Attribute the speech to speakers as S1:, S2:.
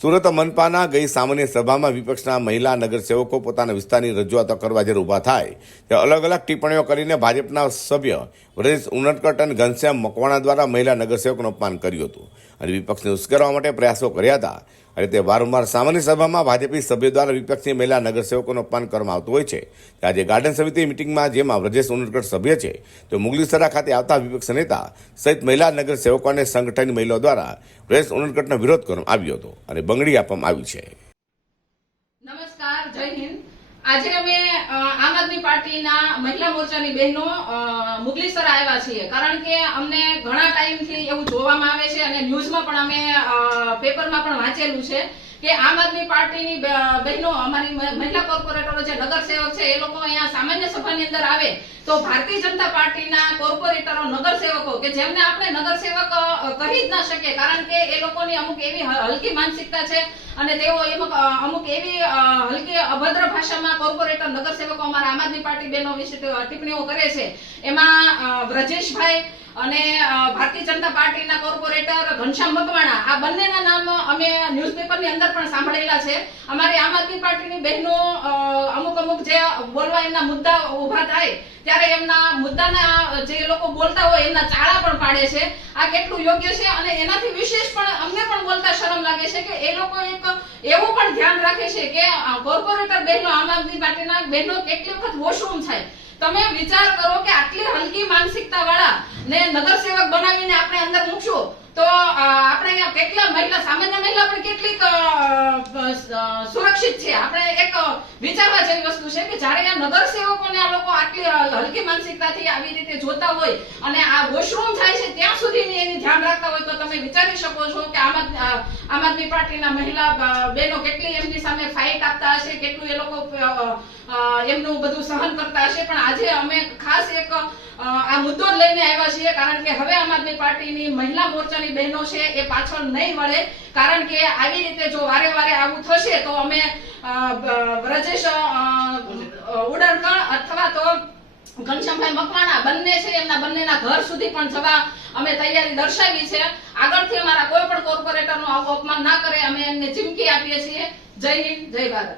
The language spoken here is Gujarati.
S1: સુરત મનપાના ગઈ સામાન્ય સભામાં વિપક્ષના મહિલા નગરસેવકો પોતાના વિસ્તારની રજૂઆતો કરવા જ્યારે ઊભા થાય, ત્યારે અલગ અલગ ટિપ્પણીઓ કરીને ભાજપના સભ્ય વ્રેશ ઉનટકટ અને ઘનશ્યામ મકવાણા દ્વારા મહિલા નગરસેવકનું અપમાન કર્યું હતું. અને વિપક્ષને ઉશ્કેરવા માટે પ્રયાસો કર્યા હતા. અને તે વારંવાર સામાન્ય સભામાં ભાજપી સભ્યો દ્વારા વિપક્ષની મહિલા નગરસેવકોનું અપમાન કરવામાં આવતું હોય છે. આજે ગાર્ડન સમિતિ મિટિંગમાં જેમાં વ્રજેશ ઉનટકટ સભ્ય છે, તો મુગલીસરા ખાતે આવતા વિપક્ષ નેતા સહિત મહિલા નગરસેવકો અને સંગઠનની મહિલાઓ દ્વારા વ્રજેશ ઉનડકટનો વિરોધ કરવામાં આવ્યો હતો અને બંગડી આપવામાં આવી છે.
S2: આજે અમે આમ આદમી પાર્ટીના મહિલા મોરચાની બહેનો મુગલીસર આવ્યા છીએ. કારણ કે અમને ઘણા ટાઈમથી એવું જોવામાં આવે છે અને ન્યૂઝમાં પણ અમે પેપરમાં પણ વાંચેલું છે કે આમ આદમી પાર્ટીની બહેનો, અમારી મહિલા કોર્પોરેટરો જે નગરસેવક છે, એ લોકો અહીંયા સામાન્ય સભાની અંદર આવે તો ભારતીય જનતા પાર્ટીના કોર્પોરેટરો નગરસેવકો કે જેમને આપણે નગરસેવક કહી જ ના શકીએ, કારણ કે એ લોકોની અમુક એવી હલકી માનસિકતા છે અને તેઓ અમુક એવી હલકી અભદ્ર ભાષામાં કોર્પોરેટર નગરસેવકો અમારા આમ આદમી પાર્ટી બેનો વિશે ટિપ્પણીઓ કરે છે. એમાં વ્રજેશભાઈ અને ભારતીય જનતા પાર્ટીના કોર્પોરેટર ઘનશ્યામ મકવાણા, આ બંનેના નામ અમે ન્યૂઝપેપરની અંદર પણ સાંભળેલા છે. અમારી આમ આદમી પાર્ટીની બહેનો અમુક અમુક જે બોલવા એમના મુદ્દા ઊભા થાય, ત્યારે એમના મુદ્દાના જે લોકો બોલતા હોય એમના ચાળા પણ પાડે છે. આ કેટલું યોગ્ય છે અને એનાથી વિશેષ પણ અમને પણ બોલતા શરમ લાગે છે કે એ લોકો એક એવું પણ ધ્યાન રાખે છે કે કોર્પોરેટર બહેનો, આમ આદમી પાર્ટીના બહેનો કેટલી વખત વોશરૂમ થાય. તમે વિચાર કરો કે આટલી હલકી માનસિકતા વાળા ને નગરસેવક બનાવીને આપણે અંદર મૂકશો, તો આપણે કેટલા મહિલા, સામાન્ય મહિલા પણ કેટલીક સુરક્ષિત છે. આપણે એક વિચારવા જેવી વસ્તુ છે કે જ્યારે આ નગર સેવકોને આ લોકો આટલી હલ- હલકી માનસિકતાથી આવી રીતે જોતા હોય અને આ વોશરૂમ થાય છે, ત્યાં સુધીની એની ધ્યાન રાખતા હોય તમે વિચારી શકો છો કે આમ આમ આદમી પાર્ટીના મહિલા બહેનો કેટલી એમની સામે ફાઇટ આપતા હશે કેટલું એ લોકો એમનું બધું સહન કરતા હશે. પણ આજે અમે ખાસ એક આ મુદ્દો લઈને આવ્યા છીએ કારણ કે હવે આમ આદમી પાર્ટીની મહિલા મોરચાની બહેનો છે એ પાછળ નહીં વળે. કારણ કે આવી રીતે જો વારે વારે આવું થશે તો અમે બ્રજેશ અ, અથવા તો ઘનશ્યામભાઈ મકવાણા બંને છે, એમના બંનેના ઘર સુધી પણ જવા અમે તૈયારી દર્શાવી છે. આગળથી અમારા કોઈ પણ કોર્પોરેટરનું આવું અપમાન ના કરે, અમે એમને ચીમકી આપીએ છીએ. જય હિન્દ, જય ભારત.